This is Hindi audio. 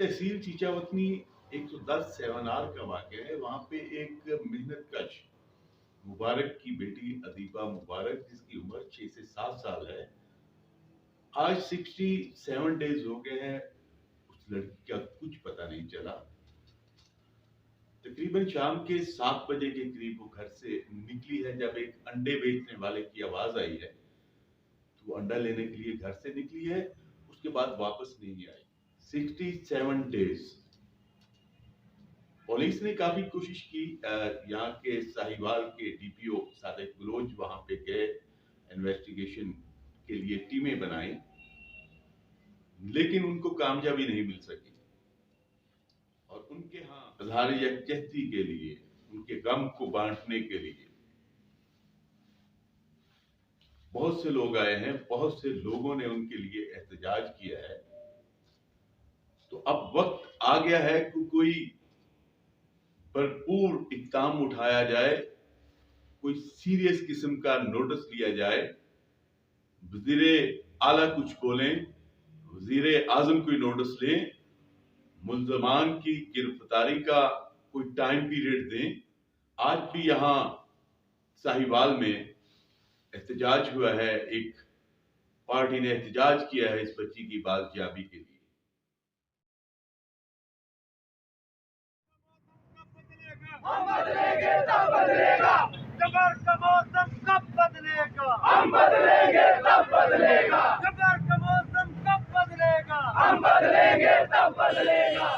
तहसील चीचावतनी 110 7R का वाक़या है। वहाँ पे एक मेहनतकश मुबारक की बेटी अदीबा मुबारक, जिसकी उम्र 6 से 7 साल है, आज 67 डेज हो गए हैं, उस लड़की का कुछ पता नहीं चला। तकरीबन शाम के 7 बजे के करीब वो घर से निकली है। जब एक अंडे बेचने वाले की आवाज आई है तो वो अंडा लेने के लिए घर से निकली है, उसके बाद वापस नहीं आई। 67 डेज। पुलिस ने काफी कोशिश की। यहाँ के साहिवाल के डीपीओ सादिक बलोच वहां पे गए, इन्वेस्टिगेशन के लिए टीमें बनाई, लेकिन उनको कामयाबी नहीं मिल सकी। और उनके यहाँ इज़हार यकजहती के लिए, उनके गम को बांटने के लिए बहुत से लोग आए हैं, बहुत से लोगों ने उनके लिए एहतजाज किया है। तो अब वक्त आ गया है कि कोई भरपूर इक़दाम उठाया जाए, कोई सीरियस किस्म का नोटिस लिया जाए, वज़ीरे आला कुछ बोलें, वज़ीरे आज़म कोई नोटिस लें, मुल्ज़मान की गिरफ्तारी का कोई टाइम पीरियड दें। आज भी यहाँ साहिवाल में एहतजाज हुआ है, एक पार्टी ने एहतजाज किया है इस बच्ची की बाजियाबी के लिए। हम बदलेंगे तब बदलेगा, जबर का मौसम कब बदलेगा, हम बदलेंगे तब बदलेगा, जबर का मौसम कब बदलेगा, हम बदलेंगे तब बदलेगा।